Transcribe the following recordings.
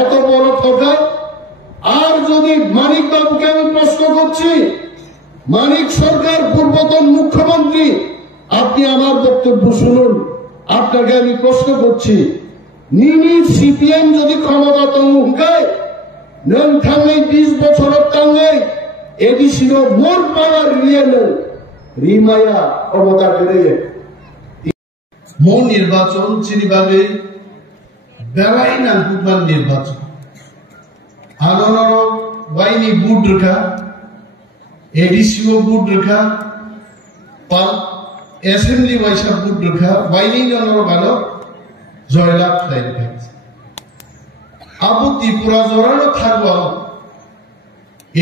এত বড় ঠকাই। আর যদি মানিক বাবুকে আমি প্রশ্ন করছি, মানিক সরকার পূর্বতন মুখ্যমন্ত্রী, আপনি আমার বক্তব্য শুনুন, আপনাকে আমি প্রশ্ন করছি, নিনি সিপিএম যদি ক্ষমতা তঙ্গায় নন থাঙ্গাই 20 বছরের টাঙ্গাই এডিসির মোর পাওয়ার রিয়েল রিমায়া ক্ষমতা বেড়ে মো নির্বাচন চিনিবাগে বেড়াই না কুকমান নির্বাচন আলোনর ওয়াইনি বুট রেখা এডিসিও বুট রেখা পাল অ্যাসেম্বলি ওয়াইসা বুট রেখা ওয়াইনি ননর ভালো জয়লাভ খাই আবু ত্রিপুরা জোরানো থাকবো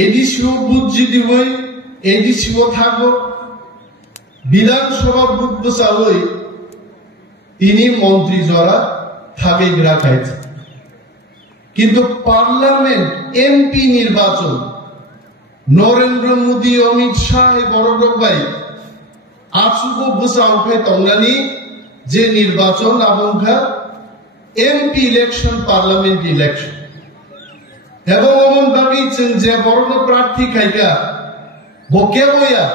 এডিসিও বুথ যদি বই এডিসিও থাকবো বিধানসভা বুথ বসাবই তিনি মন্ত্রী জরা থাকে রাখাইছে। কিন্তু পার্লামেন্ট এমপি নির্বাচন নরেন্দ্র মোদী অমিত শাহ বড় ভাই আচুকো বসাউখাই তংনানি যে নির্বাচন আবংখা এমপি ইলেকশন পার্লামেন্ট ইলেকশন এবং অমন বাগিয়েছেন যে বড় প্রার্থী খাইকা বকে বইয়া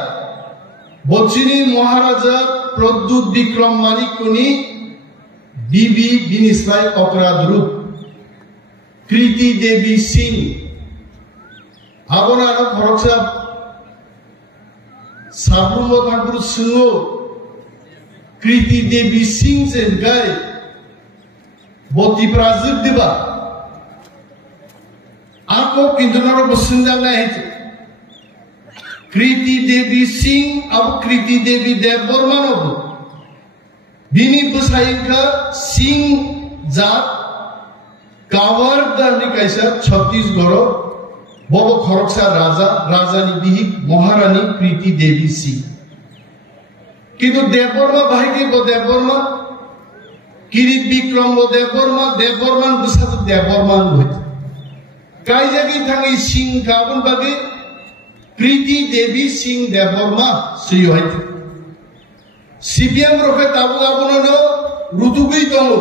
বচিনী মহারাজা প্রদ্যুৎ বিক্রম মানিকনি বিবি বিনিসবাই অপরাধ রূপ কৃতি দেবী সিং আবনা খরচা সাবরুম ঠাকুর সিংহ কৃতি দেবী সিং যে গায় বতি প্রাজুর দিবা ako কিন্তু নর বসুন্ধরা হয়েছে কৃতি দেবী সিং अब কৃতি দেবী দেববর্মন বিনি বসাইকা সিং জাত কাওয়ারদানি কাইসা ছত্তিশগড় বব খরচা রাজা রাজানি বিহিক মহারানী কৃতি দেবী সিং কিন্তু দেববর্মা ভাইকে দেববর্মা কিরিট বিক্রম দেববর্মা দেববর্মান বসা দেববর্মান হয়েছে কাই জায়গায় থাকে সিং গাবন বাগে কৃতি দেবী সিং দেববর্মা সেই হয়েছে সিপিএম রফে তাবু আবনন রুতুগুই দল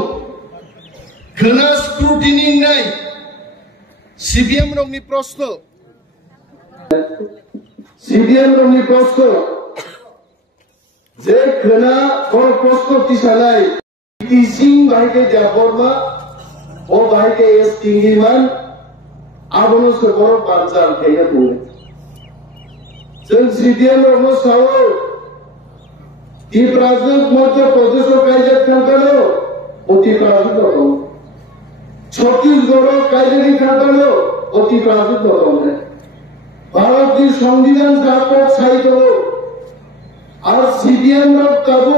খনা স্ক্রুটিনি নাই সিপিএম রংনি প্রশ্ন যে খনা কোন প্রশ্ন তিসালাই কৃতি সিং ভাইকে দেববর্মা ও ভাইকে এস তিঙ্গিমান আবনো সে বড় পাঁচাল খেয়ে পড়ে जों सिपिएम रंग सावो ती प्राजक मध्य प्रदेश कायदे थांकानो अति प्राजक दं छत्तीसगढ़ कायदे थांकानो अति प्राजक दं भारत की संविधान जापक साइतो और सिपिएम रंग काबू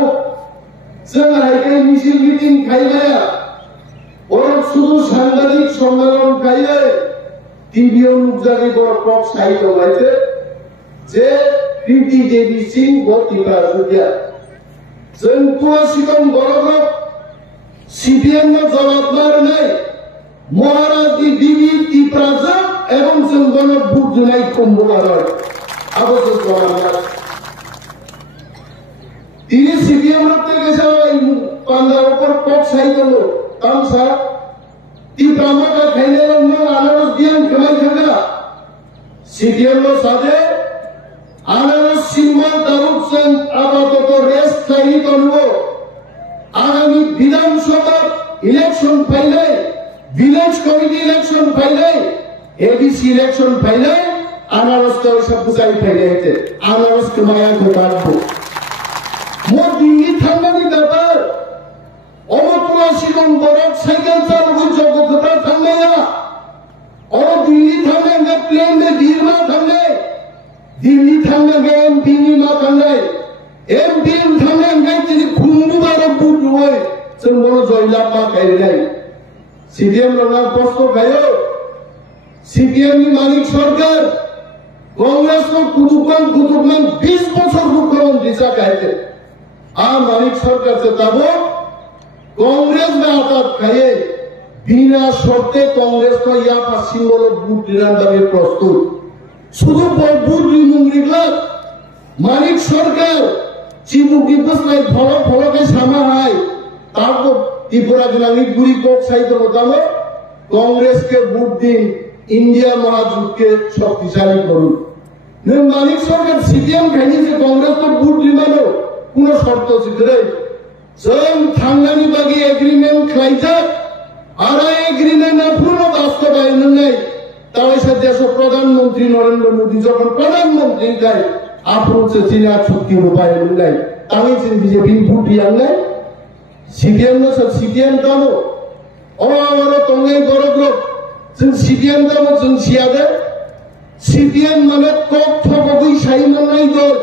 जों हाइके मिছিল मिटिं खाइलाया और शुरू सांबादिक सम्मेलन खाइले टीवीओ नुकजानि बड़ पक साइतो बाइते যে কৃতি দেবী সিং বতিপ্রা জুদিয়া जों तुलसीगम गौरव सीपीएम में जवाबदार नहीं महाराज की बीवी की प्राजा एवं जों गण बुक जुलाई कुंभकार आवश्यक जवाबदार তিনি সিপিএম রতে গেছে পান্ডার উপর পক সাইতো তামসা তি ব্রাহ্মণটা খাইলে আনারস দিয়ান কেমন থাকা সিপিএম লো সাথে আনারস সিম্বল দারুক সেন আপাতত রেস্ট চাই করব আগামী বিধানসভা ইলেকশন পাইলে ভিলেজ কমিটি ইলেকশন পাইলে এডিসি ইলেকশন পাইলে আনারস তো সব বুঝাই পাইলে আনারস কে মায়া ঘটাবো মোর দিল্লি থাঙ্গানি ব্যাপার অমতুলা শিবম বরফ সাইকেল চালু যোগ্যতা থাঙ্গে না ও দিল্লি থাঙ্গে প্লেন মে ভিড় থাঙ্গে দিল্লি থাঙ্গে এমপি না থাঙ্গে এমপি থাঙ্গে তিনি খুন্দুবার বুট হয় সে মোর জয়লাভ না খাই নাই সিপিএম রঙার প্রশ্ন খাইও সিপিএম মানিক সরকার কংগ্রেস কুতুবমান 20 বছর মুখ্যমন্ত্রী চাকাইতে আর মানিক সরকার से तब कांग्रेस में आता कहे बिना शर्ते कांग्रेस को या पश्चिम वालों बूट निरांतर प्रस्तुत शुद्ध बूट रिमुंगरिकला मानिक सरकार चिमुकी बस लाइक फलो के सामा है ताको त्रिपुरा जिला में गुरी कोक साइड तो बताओ কংগ্রেসকে ভোট দিন, ইন্ডিয়া মহাজোটকে শক্তিশালী করুন। মানিক সরকার সিপিএম খাইনি যে কংগ্রেস তো ভোট দিবানো কোন শর্ত ছিলরে जों थांनायनि बागै एग्रीमेंट खालायजाक आरो एग्रीमेंटआ पूर्ण बास्तबायननै तावैसा देशर प्रधानमंत्री नरेंद्र मोदी যখন प्रधानमंत्री गाय आप्रोच चीना चुक्ति रूपायननै तावै जों बीजेपी भोट दियांनै सीपीएम नो सब सीपीएम दानो अरावरो तंगै गरग्रो जों सीपीएम दानो जों सियादे सीपीएम माने कक थबगै साइमनाय दल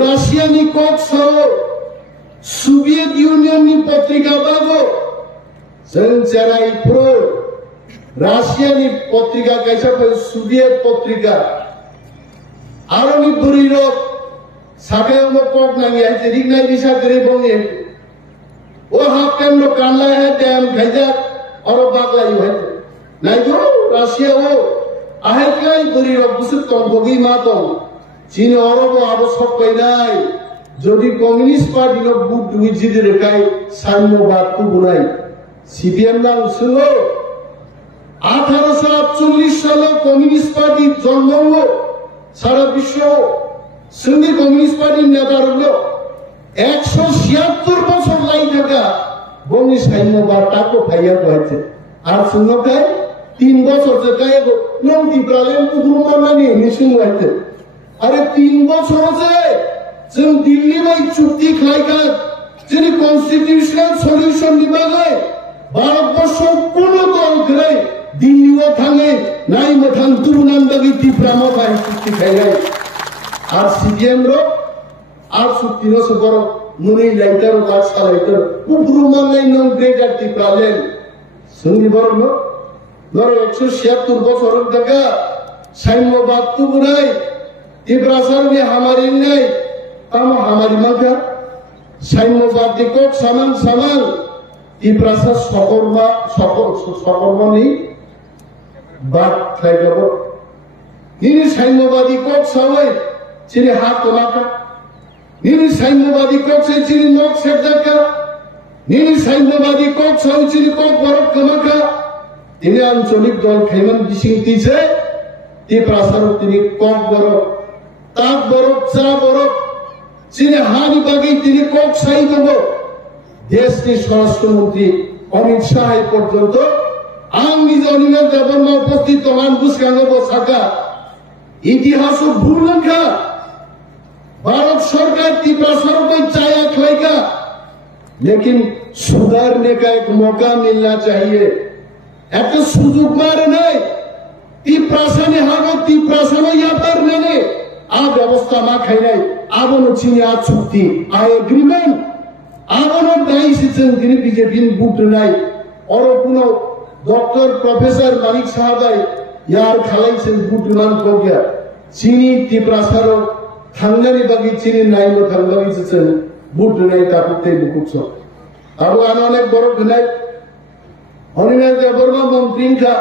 रासियानि कक साव सोवियत यूनियन नि पत्रिका बागो जों जेराय प्रो रासिया नि पत्रिका कैसा सोवियत पत्रिका आरनि बुरिरो साकेम कक नांगि आइ जेरिक नाय दिसा गरे बंगे ओ हाकेम नो कानला है डैम खाइजा और बागलाई है नाइगो रासिया ओ आहेकाय बुरिरो बुसु तंगगि मा दं चीन अरबो आबो सब कइनाय যদি কমিউনিস্ট পার্টি লোক বুট দুই জিদে রেখায় সাম্যবাদ কো বুনাই সিপিএম না উসল 1848 সালে কমিউনিস্ট পার্টি জন্ম হলো সারা বিশ্ব সুন্নি কমিউনিস্ট পার্টির নেতা হলো 176 বছর লাই থাকা বঙ্গি সাম্যবাদ তাকে ভাইয়া হয়েছে আর শুনকায় 3 বছর থেকে নন্তি প্রালেম পুরমানি মিশন হয়েছে আরে 3 বছর আছে जों दिल्ली में चुक्ति खाइका जोंनि कन्स्टिट्यूशनल सल्यूशन निबागै भारतवर्ष कोनो दल गरे दिल्लीआव थाङै नाय मोथां तुरुनान बागै तिप्रामा बाय चुक्ति खाइगाय आर सीपीएम रो आर चुक्ति नो सबर मुनि लाइटर वा सालाइटर उब्रुमांगै नों ग्रेटर तिप्रालेन जोंनि बरनो 176 बছर दागा साम्यबाद तो बुनाय तिप्रासारनि हामारि नै ताम हमारी मागा साम्यवादी को समान समान तिप्रासा सकर्मा नहीं बात खाएगा निनी साम्यवादी को सावे चिनी हाथ तोलाका निनी साम्यवादी को से चिनी नोक सेटका निनी साम्यवादी को सावे चिनी को बरफ कमाका तिनी आंचलिक दल खाइमान बिसिंगति से तिप्रासा तिनी कक बरफ ताक बरफ चा बरफ चीनी हानि बागै তিনি কক সাই দেব দেশनि স্বরাষ্ট্রমন্ত্রী অমিত শাহ পর্যন্ত आं निज अनिमेल देवबर्मा उपस्थित तमान बुसखांगो साका इतिहास भूलंखा भारत सरकार तिप्रासार में चाया खलेगा लेकिन सुधारने का एक मौका मिलना चाहिए एक सुजुग मार नहीं तिप्रासाने हागो तिप्रासानो यापार ने आ व्यवस्था मा खाइनाय आबोनो चीनी आ चुक्ति आ एग्रीमेंट आबोनो दाइसिजन दिनि बीजेपी बुटनाय और कुनो डॉक्टर प्रोफेसर मालिक साहब यार खालाइसिन बुटमान को गया चीनी तिप्रासारो थांनानि बागै चीनी नायनो थांबागैसिन बुटनाय ताकुते बुकुसो आबो आनो अनेक बरफ गनाय हरिनाथ देवबर्मा मंत्रीखा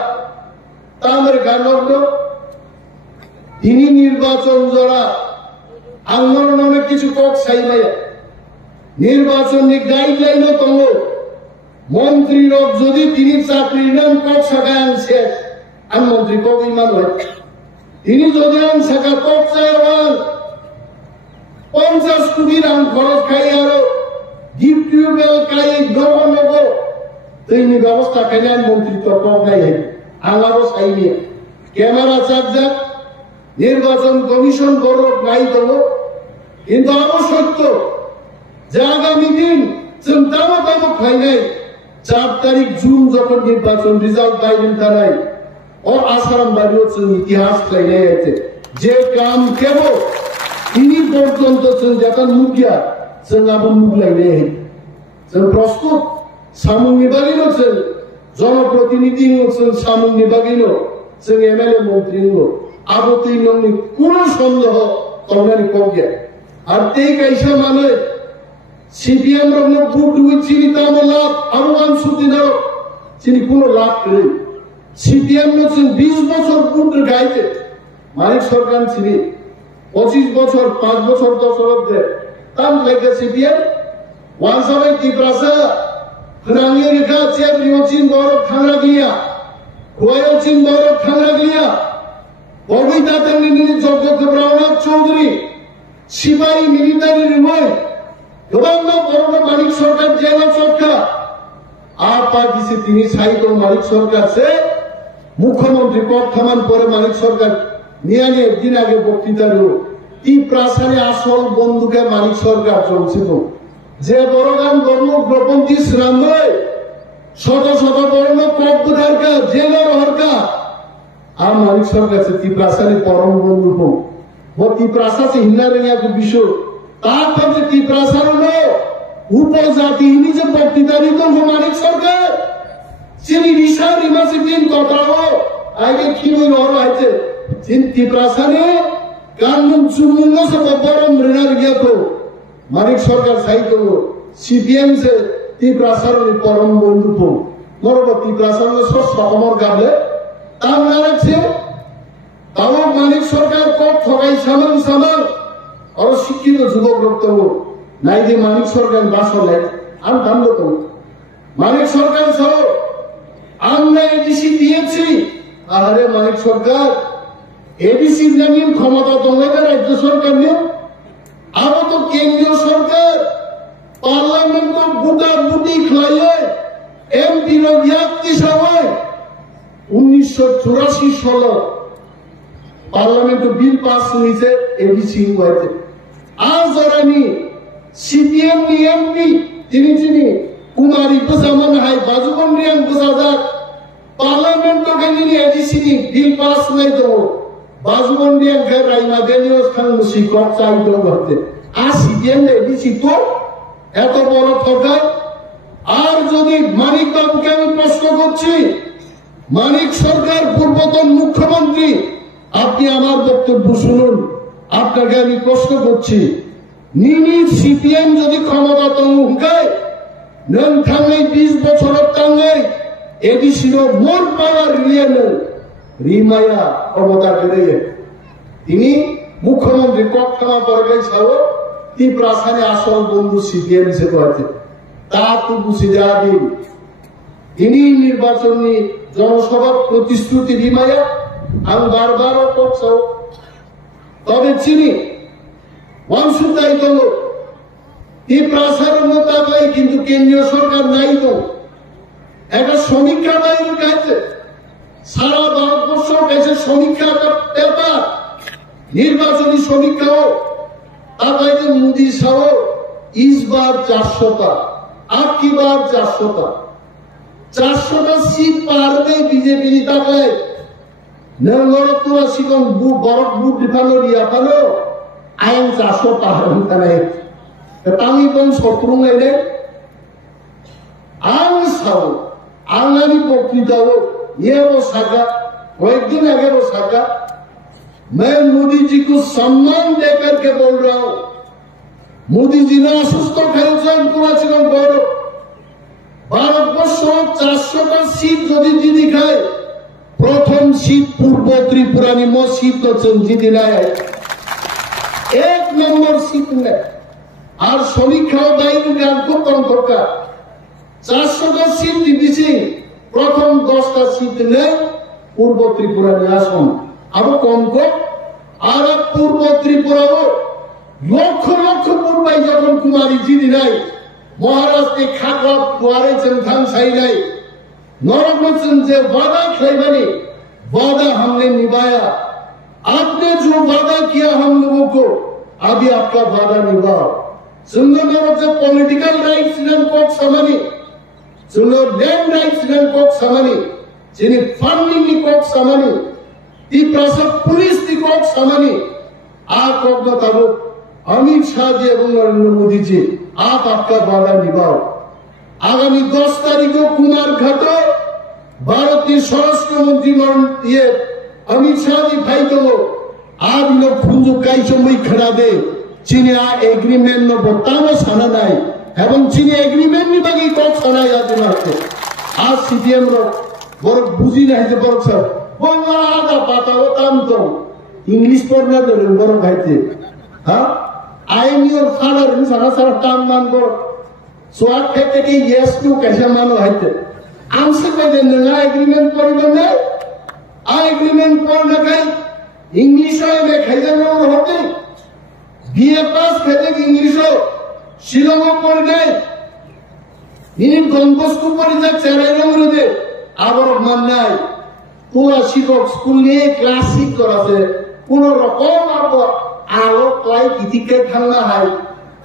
तामर गानबो তিনি নির্বাচন জড়া আন্দোলন অনেক কিছু কক চাইলে নির্বাচনী গাইডলাইনও তঙ্গ মন্ত্রীর যদি তিনি চাকরির নাম কক শাখায় আনছে আর মন্ত্রী কক ইমান হয় তিনি যদি আন শাখা কক চাই 50 কোটি রাম খরচ খাই আরো ডিপ টিউবওয়েল খাই নব নব তিনি ব্যবস্থা খাইলেন মন্ত্রী তো কক নাই আলাদা চাইনি ক্যামেরা চার্জার নির্বাচন কমিশন বড় নাই দেব কিন্তু অবশ্যত্য যে আগামী দিন চিন্তামো তামো খাইনাই 4 তারিখ জুন যখন নির্বাচন রেজাল্ট বাইরেন তারাই ও আসারাম বাড়িও ইতিহাস খাইনাই আছে যে কাম কেব তিনি পর্যন্ত যেটা মুখিয়া जों आबो मुगलायनाय जों प्रस्तुत सामुंनि बागैनो जों जनप्रतिनिधि जों सामुंनि बागैनो जों एमएलए मन्त्रीनो आबो तुई नंनि कोनो सन्देह तंगानि कगिया আর তেই কাইসা মানে সিপিএম র বুট দুই চিনি তাম লাভ আরো আনসুতি দাও চিনি কোনো লাভ করে সিপিএম র 20 বছর বুট গাইতে মানিক সরকার চিনি 25 বছর 5 বছর 10 বছর দে তাম লাগে সিপিএম ওয়ানসাবে কি প্রাসা Kenangnya reka cep riocin borok thangraglia, huayocin borok thangraglia, Bobby Datan ini Joko Kebraunat Chaudhary, Sipai military rimoi, Gobanda Borona Malik Sarkar Jela Chokka, apa dise tini saito Malik Sarkar se, মুখ্যমন্ত্রী পদ থামান পরে মানিক সরকার নিয়ে একদিন আগে বক্তৃতা দিল কি প্রাসারে আসল বন্ধুকে মানিক সরকার চলছিল যে বড়গান গর্ব গোপন্তি শ্রাময় শত শত বর্ণ কবুধারকা জেলার হরকা আর মানিক সরকার সে তি প্রাসারে পরম বন্ধু হো ও তি প্রাসাসে হিনারিয়া কো বিশ্ব তারপরে তি প্রাসার হলো উপজাতি ইনি যে বক্তৃতা দিত মানিক সরকার Sini Risa Rima Sitin Kotao, aige kini loro aje. Sin tiprasane kanun chumuno se babaram renar giato. Manik Sarkar saito CPM se tiprasar ni param bondhu to. Morobo tiprasar ne sos rokomor gable. Tam narakse. Tao Manik Sarkar ko thogai saman aro শিক্ষিত যুবক রক্তব নাইদে মানিক সরকার বাসলে আর দাম তো মানিক সরকার সহ আমরা ADC দিয়েছি আরে মানিক সরকার ADC জামিন ক্ষমতা তোমাদের রাজ্য সরকার নিয়ে আরো তো কেন্দ্রীয় সরকার পার্লামেন্ট বুটা বুটি খাইয়ে এমপি ব্যক্তি সময় 1984 সালে পার্লামেন্ট বিল পাস হয়েছে এডিসি হয়েছে আজ আমি সিপিএম এমপি তিনি কুমারী বসামন হাই বাজুবন রিয়াং বসাদার পার্লামেন্ট কানি এডিসি বিল পাস নাই তো বাজুবন রিয়াং ঘর রাইমা দেনিওস খান মুসি কক চাই তো করতে আ সিপিএম এডিসি তো এত বড় ঠকায় আর যদি মানিক বাবুকে আমি প্রশ্ন করছি মানিক সরকার পূর্বতন মুখ্যমন্ত্রী আপনি আমার বক্তব্য শুনুন আপনাকে আমি প্রশ্ন করছি নিনি সিপিএম যদি ক্ষমতা তঙ্গায় নন থাঙ্গাই 20 বছরের টাঙ্গাই এডিসির মোর পাওয়ার রিয়েন রিমায়া ক্ষমতা করে তিনি মুখ্যমন্ত্রী কক্ষমা পরগাই সাও তি প্রাসানে আসল বন্ধু সিপিএম সে কইতে তা তো বুঝি যা দিন তিনি নির্বাচনী জনসভা প্রতিশ্রুতি রিমায়া আমি বারবার টকসাও তবে চিনি ওয়ানসুতাই তো এই প্রাসারের মোতাবেক কিন্তু কেন্দ্রীয় সরকার নাই তো একটা সমীক্ষা বাইরে কাছে সারা ভারতবর্ষ কাছে সমীক্ষা পেপার নির্বাচনী সমীক্ষাও তারপরে মোদী সহ इस बार 400টা अब की बार 400টা सीट पार गई बीजेपी नेता के नंगरतुआ सिकम बरफ बुट दिफानो रिया फानो आयन 400টা हमताने तामी बन सत्रु ने आंग साव आंगानी बक्तृताओ ये वो सागा एक दिन आगे वो सागा मैं मोदी जी को सम्मान देकर के बोल रहा हूं मोदी जी ने असुस्थ खेलছেন পুরাচিকন বড় ভারতবর্ষ 400টা সিট যদি জিতে খায় প্রথম সিট পূর্ব ত্রিপুরা নিম সিট করছেন জিতে নাই এক নম্বর সিট নেই আর সমীক্ষাও দায়ী গান খুব কম দরকার 400টা সিট দিয়েছি প্রথম 10টা সিট নেই পূর্ব ত্রিপুরা নিয়ে আসুন আরো কম কম আর পূর্ব ত্রিপুরাও লক্ষ লক্ষ পূর্বাই যখন কুমারী জিদি নাই মহারাষ্ট্রে খাকত দুয়ারেছেন ধান সাই নাই नरक से वादा खैबनी वादा हमने निभाया आपने जो वादा किया हम लोगों को अभी आपका वादा निभाओ सुनो नरक से पॉलिटिकल राइट्स कोक समनी सुनो लैंड राइट्स कोक समनी जिन्हें फंडिंग कोक समनी ती प्रसव पुलिस कोक समनी आप कोक तब अमित शाह जी और नरेंद्र मोदी जी आप आपका वादा निभाओ आगामी 10 तारीख को कुमार घाटो भारतीय स्वराष्ट्र मंत्री ये अमित शाह जी भाई तो आप लोग खुंजो कई समय खड़ा दे चीनी एग्रीमेंट में बताना साना नहीं एवं चीनी एग्रीमेंट में बाकी कौन साना याद नहीं आज सीपीएम लोग बड़ बुझी नहीं जो बड़ सर वो आधा पाता वो ताम तो इंग्लिश पढ़ना तो बड़ भाई थे हाँ I am your father in सारा सारा काम मान को स्वाद खेते की yes to कैसे मानो है थे आंसर पे देने ना agreement पर बनने आ agreement पर न कहीं इंग्लिश में खेते ना होते BA पास खेते की इंग्लिश हो शिलोंगों पर गए इन गंगोस को पर इधर चले रंग रुदे आवर मानना है पूरा शिलोंग स्कूल ने क्लासिक करा से पूरा रकॉम आपको आलो क्लाई किसी के खाना है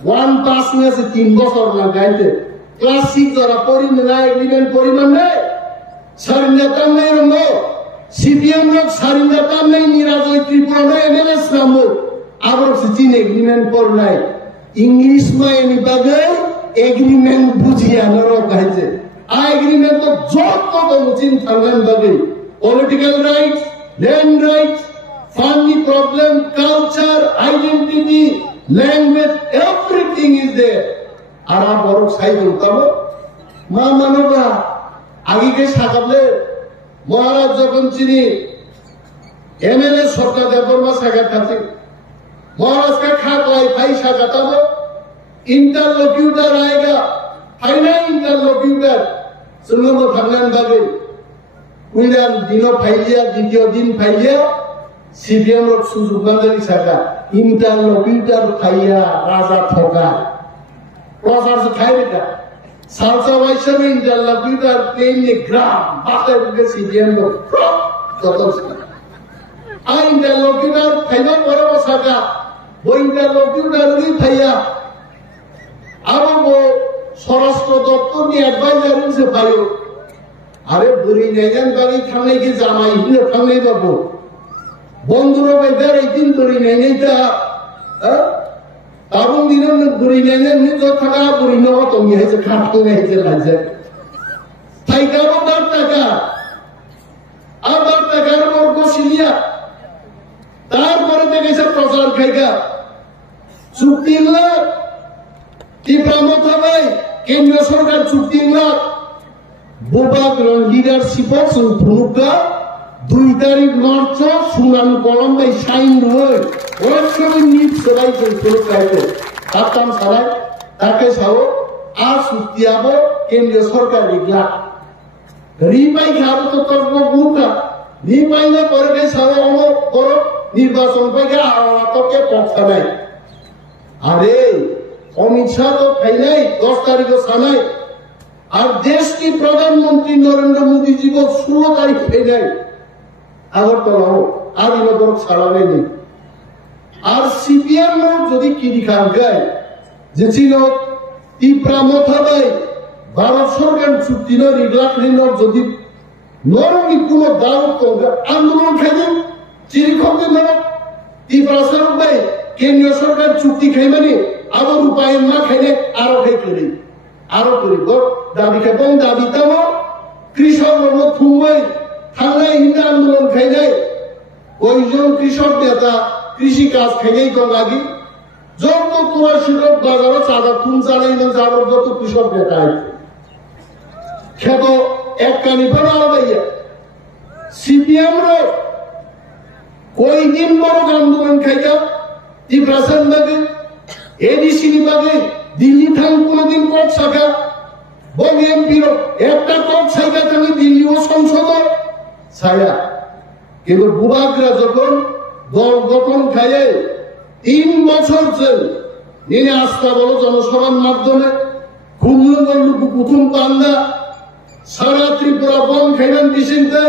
वन पास में से 3 बছর लगाए क्लासिक जरा परिमाण एग्रीमेंट परिमाण स्वाधीनता नहीं रंगो सीपीएम लोग स्वाधीनता नहीं निराजय त्रिपुरा में एमएलएस नामो आवर सिटीन एग्रीमेंट पर नहीं इंग्लिश में यानी बगैर एग्रीमेंट बुझिया नरो कहते आ एग्रीमेंट तो जोत तो मुझिन थांगन बगैर political rights land rights family problem culture identity language everything is there ara borok sai utamo ma manoba agi ke sakable maharaj jokhon chini mla sorkar debor ma sagat thate maharaj ka khaklai phai sagatabo interlocutor aayega final interlocutor sunomo thangnan bage kuidan dino phailia ditiyo din phailia CPM लोग सुजुगंदरी सरकार interlocutor खाया राजा ठोका process से खाए क्या salsa वैसे में interlocutor plane ने ग्राम बातें उनके सीपीएम लोग तो आ इंटरलोक्यूटर खाया बड़ा बसाका वो इंटरलोक्यूटर भी खाया अब वो स्वराष्ट्र दफ्तर ने एडवाइजर से पायो अरे बुरी नहीं बाकी खाने की जामाई ही खाने बाबू বন্ধুরা বেদার এই দিন ধরে নেই নেইটা তারুণ দিন ধরে নেই নেই নিজ থাকা বুড়ি নহ তুমি হয়েছে খাটতে নেইছে লাগছে তাই কারো বার টাকা আবার টাকার বর্গ সিলিয়া তারপরে দেখেছে প্রচার খাইকা চুক্তি তীব্রামত হবে কেন্দ্রীয় সরকার চুক্তি বোবাক লিডারশিপ ভূমিকা 2 তারিখ মার্চ সুনাম কলম্বে সাইন হয়ে ওর সঙ্গে নিট সবাই করে কাইতে তাতাম সারাই তাকে সাও আর সুতিয়াবো কেন্দ্রীয় সরকার লিখলা রিপাই খাবো তো তর্ক গুটা রিপাই না পরে সাও অমো করো নির্বাচন পাইকে আওয়াতকে পক্ষা নাই আরে অমিত শাহ তো ফাইনাই 10 তারিখে সানাই আর দেশ কি প্রধানমন্ত্রী নরেন্দ্র মোদী জি 16 তারিখ ফাইনাই আগরতলা আর ইনবর ছাড়াবে নেই আর সিপিএম যদি কিনি খান গায় যে ছিল তীব্রামত হবে ভারত সরকার চুক্তি রিগলাকলিন যদি নরমি কোনো দাওয়াত আন্দোলন খাইবে চিরিখকে মানে তীব্রাসর ভাই কেন্দ্রীয় সরকার চুক্তি খাই মানে আবার উপায় না খাইলে আরো খাই করে আরো করি দাবি খাবো দাবি তাম কৃষক থুমবাই থানায় হিন্দা আন্দোলন খাই যায় কয়জন কৃষক নেতা কৃষি কাজ খাইলেই তো লাগি যত তোমার শিরক বাজারও চাঁদা খুন চালাই না যাবার যত কৃষক নেতা খেত এক কানি ফেরা ভাইয়া সিপিএম কয়দিন বড় আন্দোলন খাইকা তীব্রাসন বাগে এডিসি বাগে দিল্লি থান কোনদিন কোর্ট শাখা বং এমপির একটা কোর্ট শাখা তুমি দিল্লি ও সংসদ ছায়া কিন্তু বুবাকরা যখন দল গঠন খাইয়ে 3 বছর জেল নিয়ে আস্থা বলো জনসভার মাধ্যমে খুললু বল্লুকু প্রথম পান্দা সারা ত্রিপুরা বম খাইবেন দিশিনতে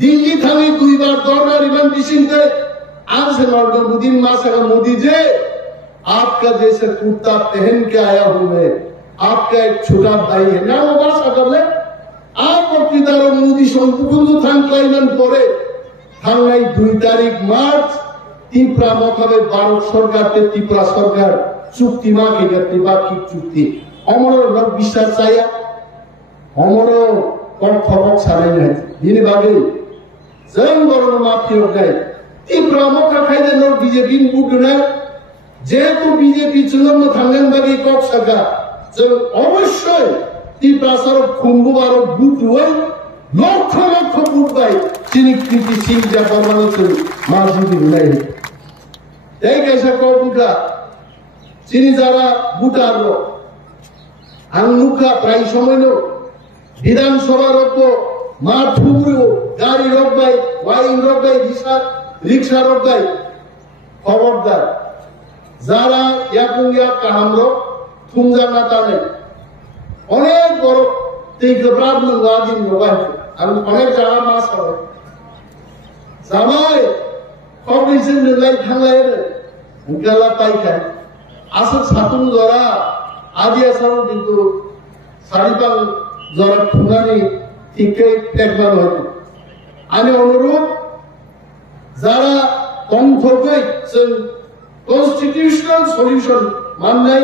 দিল্লি থামি 2 বার দরবার ইবেন দিশিনতে आज से नरेंद्र मोदी जी आपका जैसे कुर्ता पहन के आया हूं मैं आपका एक छोटा भाई है ना वो बात कर ले आप বক্তৃতার মোদী সম্পূর্ণ থাঙ্কলাইন পরে থাঙ্গাই 2 তারিখ মার্চ তীব্রামত হবে ভারত সরকার ত্রিপুরা সরকার চুক্তি মাকে ত্রিপাক্ষিক চুক্তি অমর লোক বিশ্বাস চাইয়া অমর খবর ছাড়াই নাই যিনি ভাবে যেন বড় মাফি গায় তীব্রামত খাইলে লোক বিজেপি বুট না যেহেতু বিজেপি চুলম থাঙ্গান বাগি কক সরকার অবশ্যই তীব্রাসর খুম্বুবার বুট হয়ে লক্ষ লক্ষ বুট পাই চিনি কৃতি সিং যা বর্মানো ছিল মাঝুদি নাই এই কেসে বুটা চিনি যারা বুটার আংমুখা প্রায় সময় বিধানসভা রোগ মা ঠুকরো গাড়ি রোগাই ওয়াইন রোগাই রিক্সা রোগাই খবরদার যারা ইয়াকুঙ্গিয়া কাহামরো থুমজানা তানে অনেক বড় এই গোবরাব নগাদিন রোগাই আমি অনেক জায়গা মাছ হবে জামাই খবরিসে নিলাই থাংলাই গালা পাইখায় আসল সাতুন জরা আদি আসার কিন্তু সারিপাল জরা খুনানি ঠিকই একবার হতো আমি অনুরোধ যারা কম থাকবে কনস্টিটিউশনাল সলিউশন মাননাই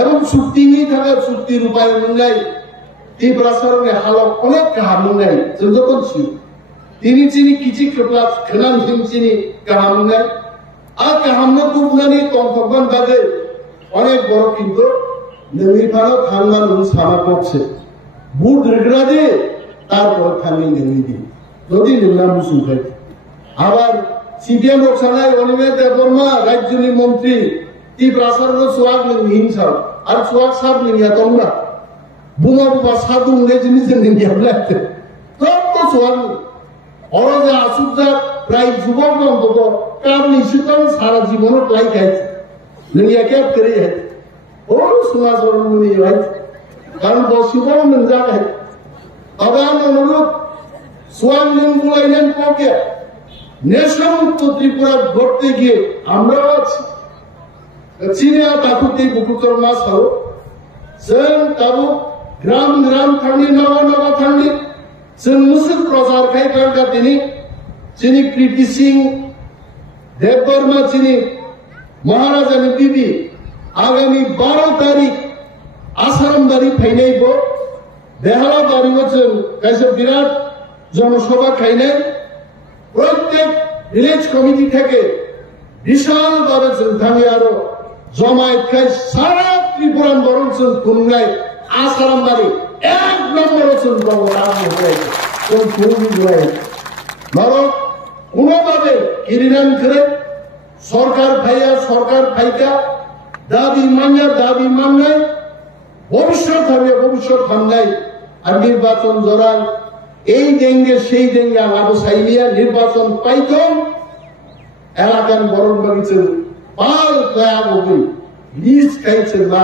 এবং চুক্তি নিয়ে থাকার চুক্তির উপায় মঙ্গাই এই প্রসারণে হালক অনেক কাহা মঙ্গাই जों যখন ছিল তিনি চিনি কিছু খেপলা খেলাম চিনি কাহা মঙ্গাই আর কাহামনা তুলনানি কম থাকবেন বাদে অনেক বড় কিন্তু নমিফানো খানমান সামা পড়ছে বুট রেগড়া দিয়ে তারপর খানি নেমে দিই যদি নিম্না মুসুম খাই আবার সিপিএম লোকসভায় অনিমেষ দেববর্মা রাজ্যনি মন্ত্রী ती प्रासार सुहाग हिंसा और सुहाग साहब नहीं आता हूँ ना बुमा बुमा साधु ने जिन्हें से नहीं आता है तो सुहाग और जो आसुदा प्राय जुबान में तो काम निश्चित सारा जीवन प्लाई है नहीं क्या करे है और सुना सोर नहीं है कारण बहुत सुबह में जा है अब हम अनुरूप सुहाग ने बुलाई ने को क्या नेशनल तो त्रिपुरा बढ़ते गए अमरावत चीनिया ताकुती बुकुतर मास हो जों ताबु ग्राम ग्राम थांनि नवा नवा थांनि जों मुसुर प्रचार खायफा दिनै जोंनि कृति सिंह देबबर्मा जोंनि महाराजानि बिबि आगामी 12 तारिख आसारामबारि फैनायबो बेहालाबारियाव जों गासै बिराद जनसभा खायनाय प्रत्येक ভিলেজ কমিটি থেকে বিশালভাবে जों थाङो आरो जमायत खाय सारा त्रिपुरान बरंसों खुंनाय आसारामबारि एक नम्बर जों गंगाराम होय जों खुंनि होय मारो কোনোভাবে কিরিনান করে সরকার ফাইকা দাবি মাননাই ভবিষ্যৎ হামনাই আর নির্বাচন জোরান এই দেঙ্গে সেই দেঙ্গে আলাদা সাইলিয়া নির্বাচন পাইতম এলাকার বরণ বাগিচে পাল কয়া বই লিস্ট খাইছে না